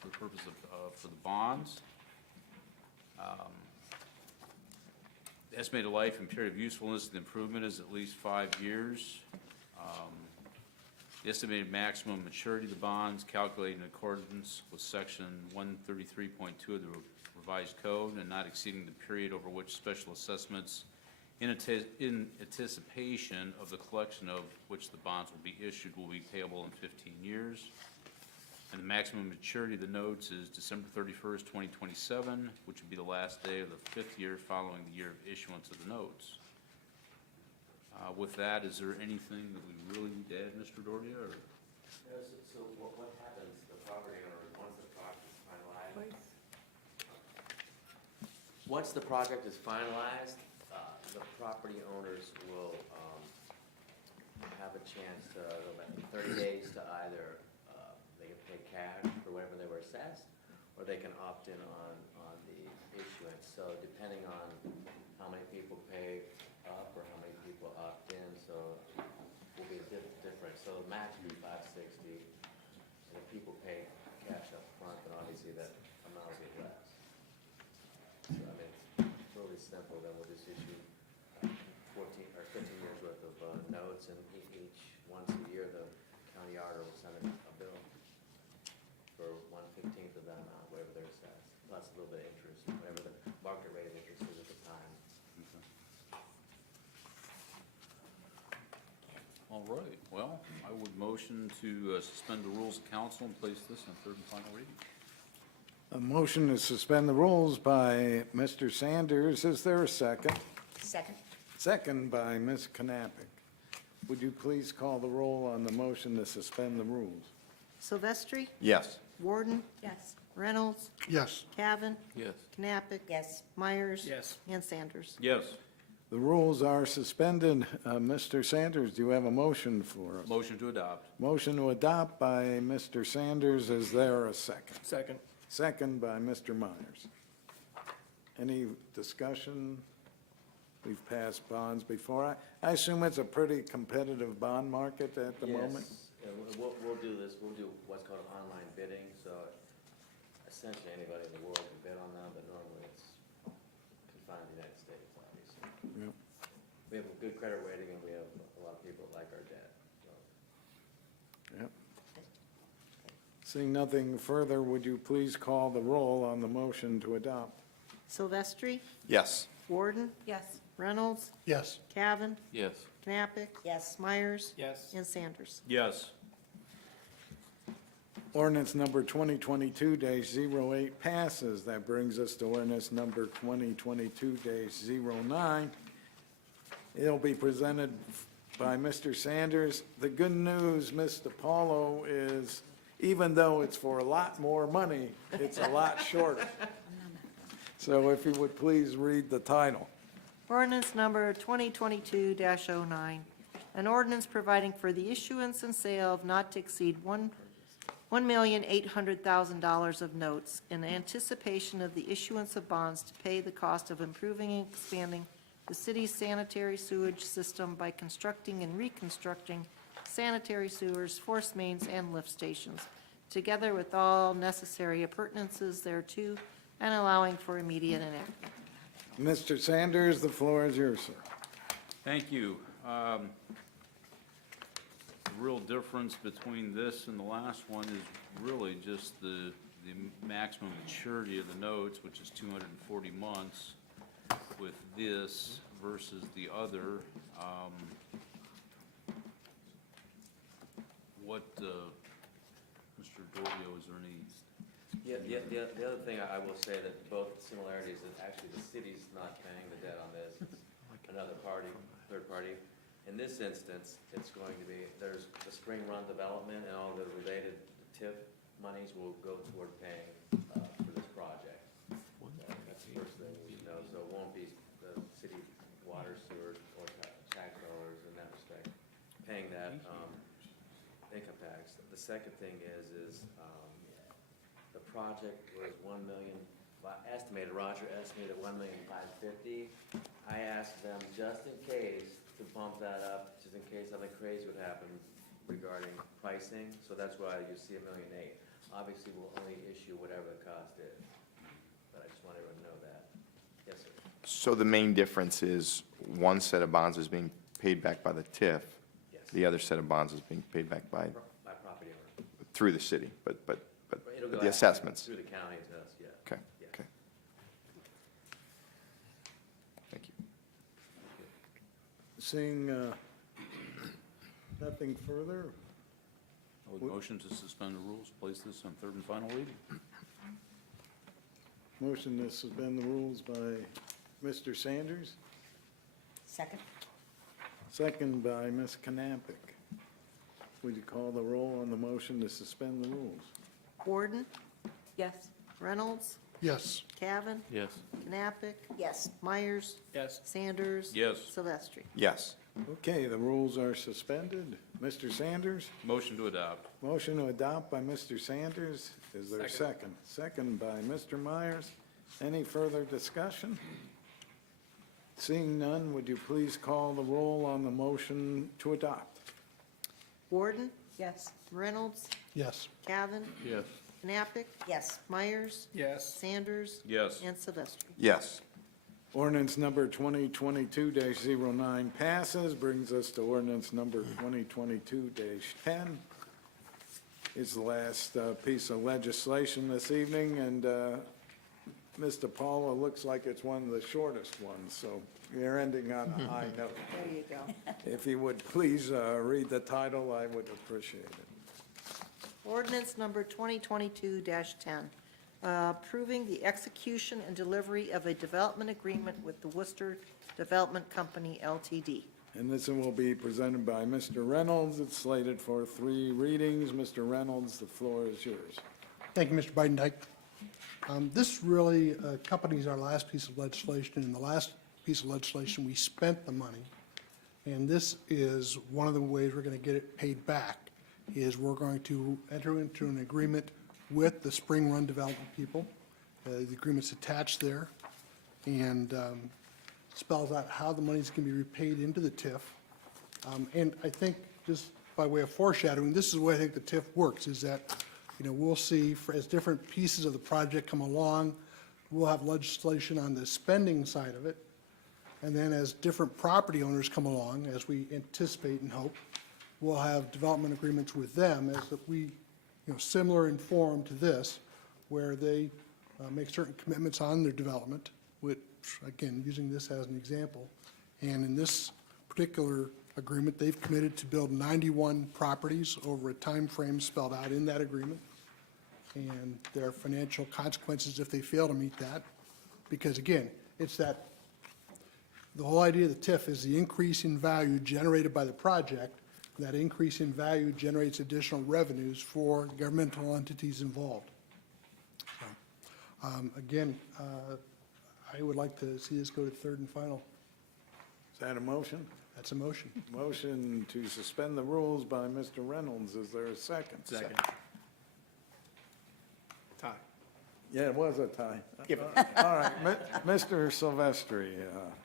for the purpose of, for the bonds. The estimated life and period of usefulness of the improvement is at least 5 years. The estimated maximum maturity of the bonds calculated in accordance with section 133.2 of the revised code and not exceeding the period over which special assessments in anticipation of the collection of which the bonds will be issued will be payable in 15 years. And the maximum maturity of the notes is December 31st, 2027, which would be the last day of the 5th year following the year of issuance of the notes. With that, is there anything that we really need to add, Mr. Doria, or? So what happens, the property owner, once the project is finalized? Once the project is finalized, the property owners will have a chance to, 30 days to either, they can pay cash for whatever they were assessed, or they can opt in on the issuance. So depending on how many people pay up or how many people opt in, so will be different. So the max will be $560. And if people pay cash up front, then obviously that amount will be less. So I mean, it's really simple. Then we'll just issue 14 or 15 years worth of notes, and each once a year the county auditor will send a bill for 1/15 of that amount, whatever they're assessed, plus a little bit of interest, whatever the market rate of interest is at the time. All right, well, I would motion to suspend the rules of council and place this on third and final reading. A motion to suspend the rules by Mr. Sanders. Is there a second? Second. Second by Ms. Knappich. Would you please call the roll on the motion to suspend the rules? Silvestri, Yes. Warden, Yes. Reynolds, Yes. Cavan, Yes. Knappich. Yes. Myers. Yes. And Sanders. Yes. The rules are suspended. Mr. Sanders, do you have a motion for us? Motion to adopt. Motion to adopt by Mr. Sanders. Is there a second? Second. Second by Mr. Myers. Any discussion? We've passed bonds before. I assume it's a pretty competitive bond market at the moment? Yes, yeah, we'll do this, we'll do what's called online bidding, so essentially anybody in the world can bid on them, but normally it's confined to the United States, obviously. Yep. We have a good credit rating and we have a lot of people that like our debt, so. Yep. Seeing nothing further, would you please call the roll on the motion to adopt? Silvestri, Yes. Warden, Yes. Reynolds, Yes. Cavan, Yes. Knappich. Yes. Myers. Yes. And Sanders. Yes. Ordinance number 2022-08 passes. That brings us to ordinance number 2022-09. It'll be presented by Mr. Sanders. The good news, Mr. Paulo, is even though it's for a lot more money, it's a lot shorter. So if you would please read the title. Ordinance number 2022-09, an ordinance providing for the issuance and sale of not to exceed $1,800,000 of notes in anticipation of the issuance of bonds to pay the cost of improving and expanding the city's sanitary sewage system by constructing and reconstructing sanitary sewers, force mains, and lift stations, together with all necessary appurtenances thereto, and allowing for immediate enactment. Mr. Sanders, the floor is yours, sir. Thank you. The real difference between this and the last one is really just the maximum maturity of the notes, which is 240 months with this versus the other. Mr. Dorio, is there any? Yeah, the other thing I will say that both similarities is actually the city's not paying the debt on this, it's another party, third party. In this instance, it's going to be, there's the spring run development and all the related TIF monies will go toward paying for this project. That's the first thing we should know, so it won't be the city water, sewer, or tax dollars in that respect paying that income tax. The second thing is the project was Roger estimated $1,550,000. I asked them just in case to bump that up, just in case something crazy would happen regarding pricing, so that's why you see $1,800,000. Obviously, we'll only issue whatever the cost is, but I just want everyone to know that. Yes, sir. So the main difference is one set of bonds is being paid back by the TIF. Yes. The other set of bonds is being paid back by, By property owner. through the city, but It'll go the out assessments. through the county to us, yeah. Okay, Yeah. okay. Thank you. Seeing nothing further, I would motion to suspend the rules, place this on third and final reading. motion to suspend the rules by Mr. Sanders, Second? second by Ms. Knappich. Would you call the roll on the motion to suspend the rules? Warden, Yes. Reynolds, Yes. Cavan, Yes. Knappich, Yes. Myers, Yes. Sanders. Yes. Silvestri. Yes. Okay, the rules are suspended. Mr. Sanders? Motion to adopt. Motion to adopt by Mr. Sanders. Is there a second? Second by Mr. Myers. Any further discussion? Seeing none, would you please call the roll on the motion to adopt? Warden, Yes. Reynolds, Yes. Cavan, Yes. Knappich, Yes. Myers, Yes. Sanders, Yes. and Silvestri. Yes. Ordinance number 2022-09 passes, brings us to ordinance number 2022-10. It's the last piece of legislation this evening, and Mr. Paula, looks like it's one of the shortest ones, so you're ending on a high note. There you go. If you would please read the title, I would appreciate it. Ordinance number 2022-10, approving the execution and delivery of a development agreement with the Worcester Development Company LTD. And this will be presented by Mr. Reynolds. It's slated for 3 readings. Mr. Reynolds, the floor is yours. Thank you, Mr. Bidendike. This really accompanies our last piece of legislation. In the last piece of legislation, we spent the money, and this is one of the ways we're going to get it paid back, is we're going to enter into an agreement with the Spring Run Development people. The agreement's attached there, and spells out how the money's going to be repaid into the TIF. And I think, just by way of foreshadowing, this is the way I think the TIF works, is that, we'll see, as different pieces of the project come along, we'll have legislation on the spending side of it, and then as different property owners come along, as we anticipate and hope, we'll have development agreements with them as that we, similar in form to this, where they make certain commitments on their development, which, again, using this as an example. And in this particular agreement, they've committed to build 91 properties over a time frame spelled out in that agreement. And there are financial consequences if they fail to meet that. Because again, it's that, the whole idea of the TIF is the increase in value generated by the project. That increase in value generates additional revenues for governmental entities involved. So, again, I would like to see this go to third and final. Is that a motion? That's a motion. Motion to suspend the rules by Mr. Reynolds. Is there a second? Second. Tie. Yeah, it was a tie. Give All right, Mr. Silvestri,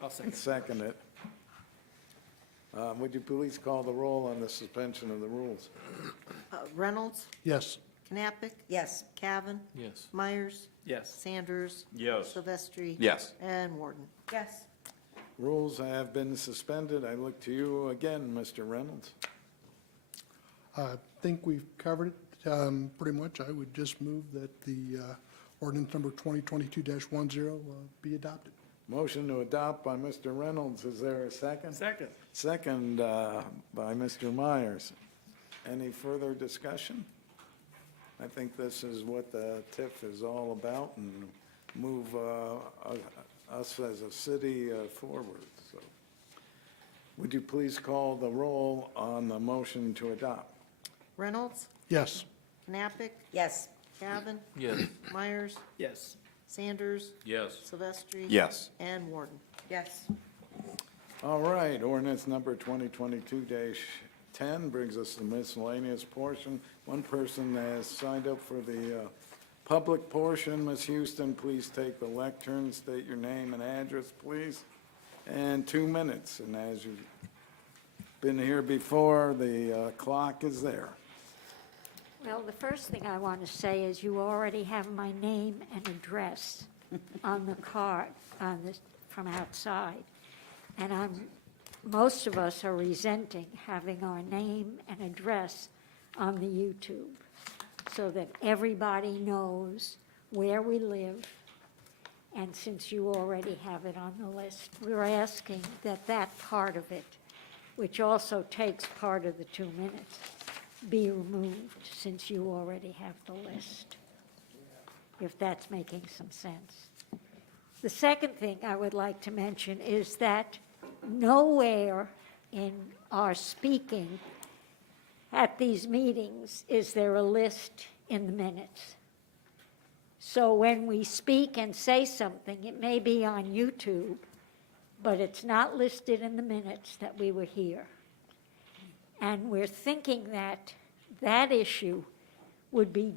I'll second. second it. Would you please call the roll on the suspension of the rules? Reynolds? Yes. Knappich? Yes. Cavan? Yes. Myers? Yes. Sanders? Yes. Silvestri? Yes. And Warden. Yes. Rules have been suspended. I look to you again, Mr. Reynolds. I think we've covered it pretty much. I would just move that the ordinance number 2022-10 be adopted. Motion to adopt by Mr. Reynolds. Is there a second? Second. Second by Mr. Myers. Any further discussion? I think this is what the TIF is all about, and move us as a city forward. So, would you please call the roll on the motion to adopt? Reynolds? Yes. Knappich? Yes. Cavan? Yes. Myers? Yes. Sanders? Yes. Silvestri? Yes. And Warden. Yes. All right, ordinance number 2022-10 brings us to the miscellaneous portion. One person has signed up for the public portion. Ms. Houston, please take the lectern, state your name and address, please. And 2 minutes, and as you've been here before, the clock is there. Well, the first thing I want to say is you already have my name and address on the card on this, from outside. And most of us are resenting having our name and address on the YouTube so that everybody knows where we live. And since you already have it on the list, we're asking that that part of it, which also takes part of the 2 minutes, be removed since you already have the list, if that's making some sense. The second thing I would like to mention is that nowhere in our speaking at these meetings is there a list in the minutes. So when we speak and say something, it may be on YouTube, but it's not listed in the minutes that we were here. And we're thinking that that issue would be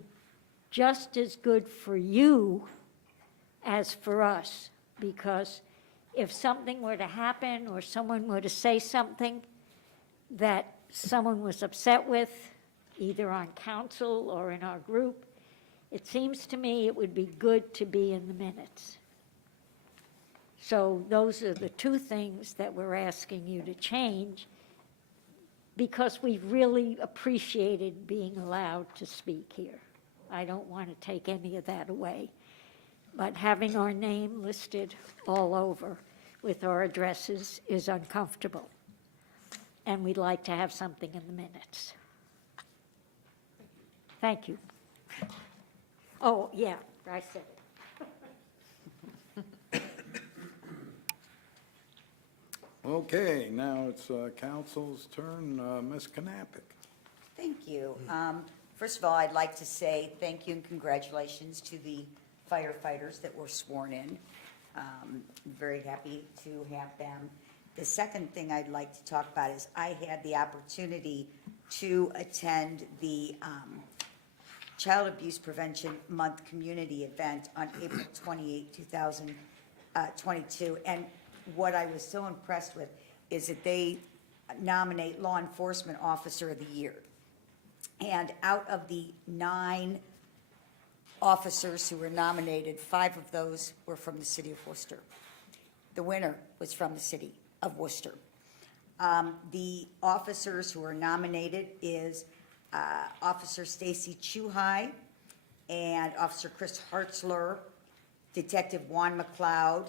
just as good for you as for us, because if something were to happen or someone were to say something that someone was upset with, either on council or in our group, it seems to me it would be good to be in the minutes. So those are the 2 things that we're asking you to change, because we've really appreciated being allowed to speak here. I don't want to take any of that away. But having our name listed all over with our addresses is uncomfortable. And we'd like to have something in the minutes. Thank you. Oh, yeah, I said it. Okay, now it's council's turn. Ms. Knappich. Thank you. First of all, I'd like to say thank you and congratulations to the firefighters that were sworn in. Very happy to have them. The second thing I'd like to talk about is I had the opportunity to attend the Child Abuse Prevention Month community event on April 28, 2022. And what I was so impressed with is that they nominate Law Enforcement Officer of the Year. And out of the 9 officers who were nominated, 5 of those were from the city of Worcester. The winner was from the city of Worcester. The officers who were nominated is Officer Stacy Chuhai and Officer Chris Hartzler, Detective Juan McLeod,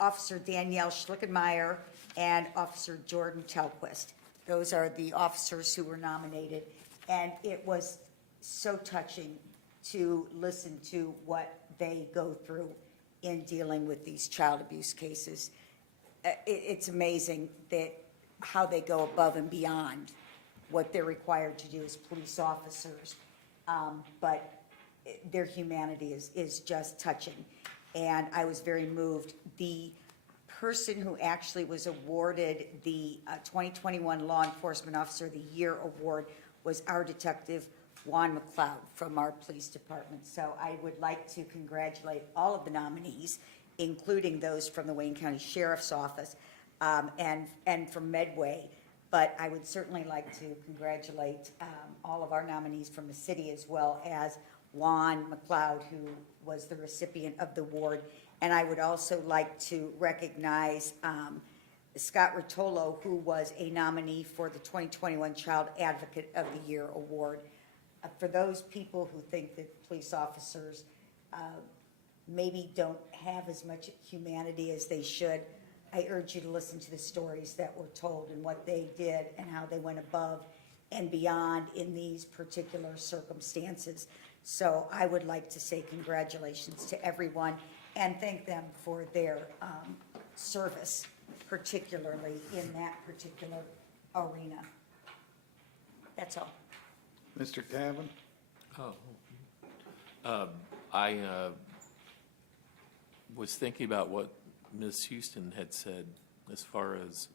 Officer Danielle Schlickenmeyer, and Officer Jordan Telquist. Those are the officers who were nominated, and it was so touching to listen to what they go through in dealing with these child abuse cases. It's amazing that how they go above and beyond what they're required to do as police officers, but their humanity is just touching, and I was very moved. The person who actually was awarded the 2021 Law Enforcement Officer of the Year award was our detective, Juan McLeod, from our police department. So I would like to congratulate all of the nominees, including those from the Wayne County Sheriff's Office and from Medway. But I would certainly like to congratulate all of our nominees from the city, as well as Juan McLeod, who was the recipient of the award. And I would also like to recognize Scott Rotolo, who was a nominee for the 2021 Child Advocate of the Year award. For those people who think that police officers maybe don't have as much humanity as they should, I urge you to listen to the stories that were told and what they did and how they went above and beyond in these particular circumstances. So I would like to say congratulations to everyone and thank them for their service, particularly in that particular arena. That's all. Mr. Cavan? I was thinking about what Ms. Houston had said as far as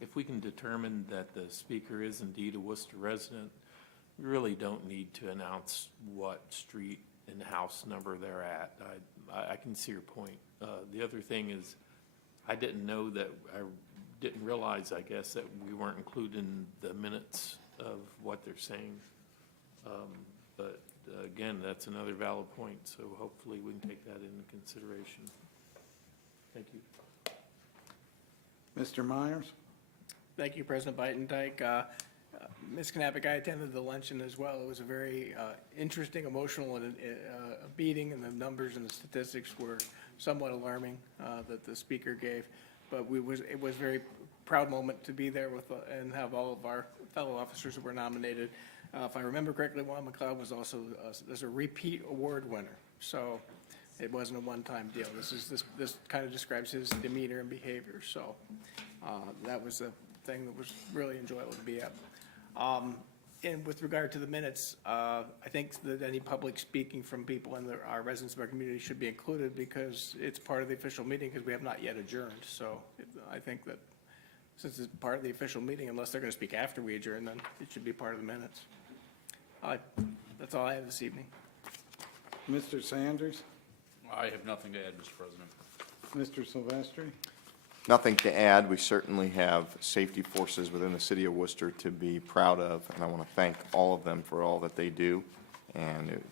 if we can determine that the speaker is indeed a Worcester resident, we really don't need to announce what street and house number they're at. I can see your point. The other thing is, I didn't know that, I didn't realize, I guess, that we weren't including the minutes of what they're saying. But again, that's another valid point, so hopefully we can take that into consideration. Thank you. Mr. Myers? Thank you, President Bitendike. Ms. Knappich, I attended the luncheon as well. It was a very interesting, emotional meeting, and the numbers and the statistics were somewhat alarming that the speaker gave. But it was a very proud moment to be there with and have all of our fellow officers who were nominated. If I remember correctly, Juan McLeod was also there's a repeat award winner, so it wasn't a one-time deal. This kind of describes his demeanor and behavior. So that was a thing that was really enjoyable to be at. And with regard to the minutes, I think that any public speaking from people in our residents of our community should be included because it's part of the official meeting because we have not yet adjourned. So I think that since it's part of the official meeting, unless they're going to speak after we adjourn, then it should be part of the minutes. That's all I have this evening. Mr. Sanders? I have nothing to add, Mr. President. Mr. Silvestri? Nothing to add. We certainly have safety forces within the city of Worcester to be proud of, and I want to thank all of them for all that they do. And it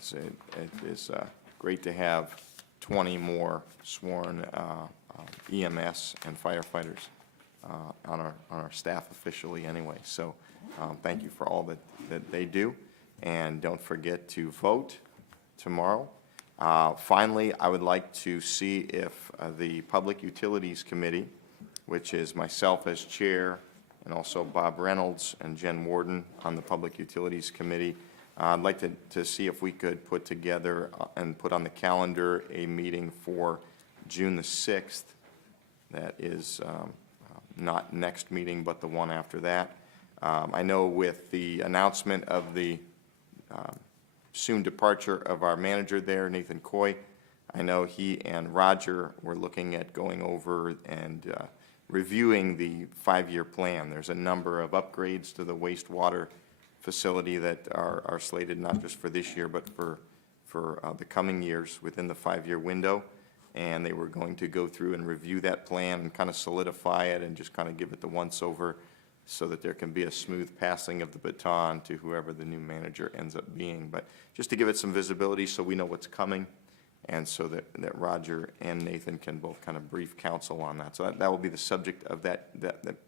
is great to have 20 more sworn EMS and firefighters on our staff officially anyway. So thank you for all that they do. And don't forget to vote tomorrow. Finally, I would like to see if the Public Utilities Committee, which is myself as chair, and also Bob Reynolds and Jen Warden on the Public Utilities Committee, I'd like to see if we could put together and put on the calendar a meeting for June the 6th. That is not next meeting, but the one after that. I know with the announcement of the soon departure of our manager there, Nathan Coy, I know he and Roger were looking at going over and reviewing the 5-year plan. There's a number of upgrades to the wastewater facility that are slated not just for this year, but for the coming years within the 5-year window. And they were going to go through and review that plan and kind of solidify it and just kind of give it the once-over so that there can be a smooth passing of the baton to whoever the new manager ends up being. But just to give it some visibility so we know what's coming, and so that Roger and Nathan can both kind of brief council on that. So that will be the subject of that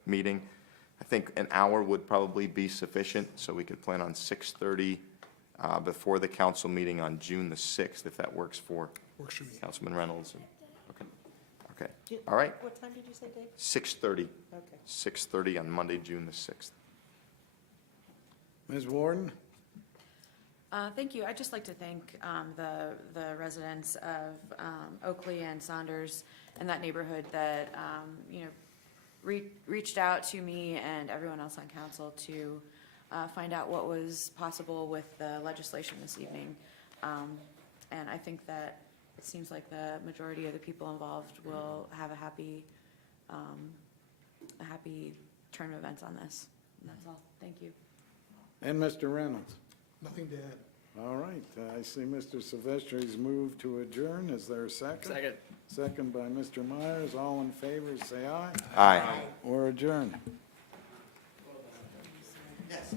meeting. I think an hour would probably be sufficient, so we could plan on 6:30 before the council meeting on June the 6th, if that works for Works for me. Councilman Reynolds. Okay, all right. What time did you say, Dave? 6:30. Okay. 6:30 on Monday, June the 6th. Ms. Warden? Thank you. I'd just like to thank the residents of Oakley and Saunders and that neighborhood that, reached out to me and everyone else on council to find out what was possible with the legislation this evening. And I think that it seems like the majority of the people involved will have a happy turn of events on this. And that's all. Thank you. And Mr. Reynolds? Nothing to add. All right, I see Mr. Silvestri's moved to adjourn. Is there a second? Second. Second by Mr. Myers. All in favor, say aye. Aye. Or adjourn. Yes.